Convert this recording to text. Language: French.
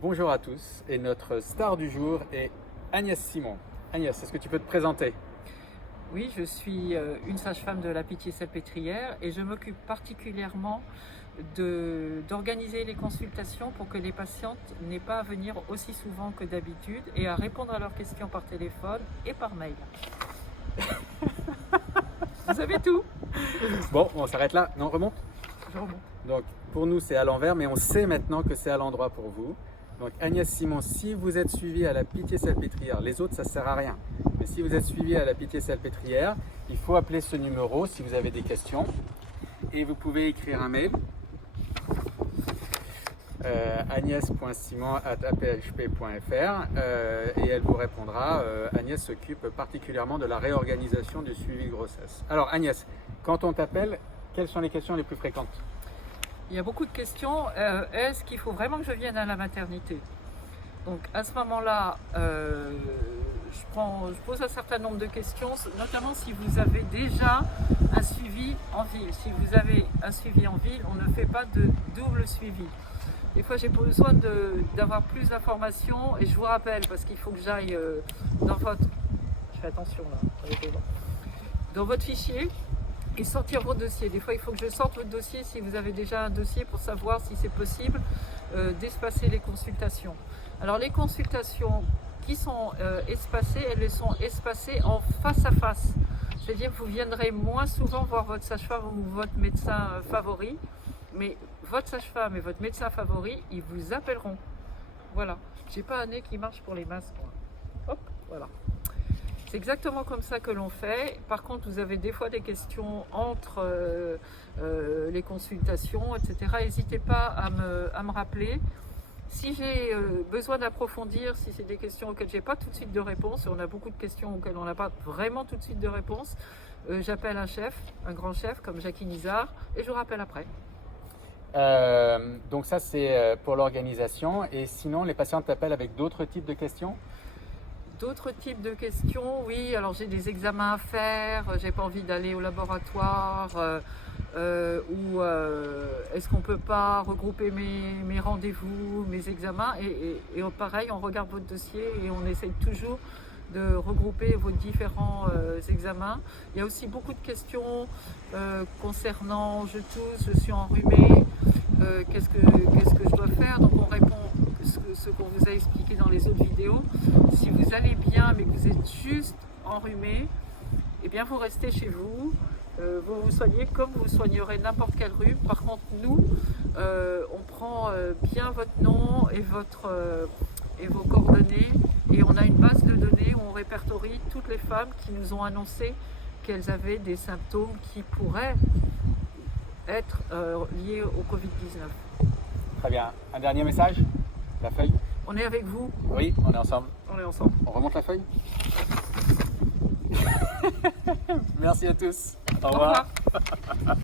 Bonjour à tous, et notre star du jour est Agnès Simon. Agnès, est-ce que tu peux te présenter? Oui, je suis une sage-femme de la Pitié-Salpêtrière et je m'occupe particulièrement d'organiser les consultations pour que les patientes n'aient pas à venir aussi souvent que d'habitude et à répondre à leurs questions par téléphone et par mail. Vous avez tout. Bon, on s'arrête là. Non, remonte. Je remonte. Donc, pour nous, c'est à l'envers, mais on sait maintenant que c'est à l'endroit pour vous. Donc, Agnès Simon, si vous êtes suivi à la Pitié-Salpêtrière, les autres, ça ne sert à rien. Mais si vous êtes suivi à la Pitié-Salpêtrière, il faut appeler ce numéro si vous avez des questions. Et vous pouvez écrire un mail. agnès.simon@aphp.fr et elle vous répondra. Agnès s'occupe particulièrement de la réorganisation du suivi de grossesse. Alors Agnès, quand on t'appelle, quelles sont les questions les plus fréquentes? Il y a beaucoup de questions. Est-ce qu'il faut vraiment que je vienne à la maternité? Donc à ce moment-là, je pose un certain nombre de questions, notamment si vous avez déjà un suivi en ville. Si vous avez un suivi en ville, on ne fait pas de double suivi. Des fois, j'ai besoin d'avoir plus d'informations et je vous rappelle, parce qu'il faut que j'aille dans votre... Je fais attention là, dans votre fichier et sortir votre dossier. Des fois, il faut que je sorte votre dossier si vous avez déjà un dossier pour savoir si c'est possible d'espacer les consultations. Alors, les consultations qui sont espacées, elles sont espacées en face à face. C'est-à-dire que vous viendrez moins souvent voir votre sage-femme ou votre médecin favori, mais votre sage-femme et votre médecin favori, ils vous appelleront. Voilà. J'ai pas un nez qui marche pour les masques, moi. Hop, voilà. C'est exactement comme ça que l'on fait. Par contre, vous avez des fois des questions entre les consultations, etc. N'hésitez pas à me rappeler. Si j'ai besoin d'approfondir, si c'est des questions auxquelles j'ai pas tout de suite de réponse, et on a beaucoup de questions auxquelles on n'a pas vraiment tout de suite de réponse, j'appelle un chef, un grand chef comme Jackie Nizar, et je vous rappelle après. Donc ça c'est pour l'organisation, et sinon les patients t'appellent avec d'autres types de questions? D'autres types de questions, oui, alors j'ai des examens à faire, j'ai pas envie d'aller au laboratoire, ou est-ce qu'on peut pas regrouper mes rendez-vous, mes examens, et pareil, on regarde votre dossier et on essaye toujours de regrouper vos différents examens. Il y a aussi beaucoup de questions concernant je tousse, je suis enrhumée, qu'est-ce que je dois faire? Donc on répond ce qu'on vous a expliqué dans les autres vidéos. Si vous allez bien mais que vous êtes juste enrhumé, eh bien vous restez chez vous, vous vous soignez comme vous soignerez n'importe quel rhume. Par contre nous, on prend bien votre nom et vos coordonnées, et on a une base de données où on répertorie toutes les femmes qui nous ont annoncé qu'elles avaient des symptômes qui pourraient être liés au Covid-19. Très bien. Un dernier message? La feuille? On est avec vous? Oui, on est ensemble. On est ensemble. On remonte la feuille? Merci à tous. Au revoir.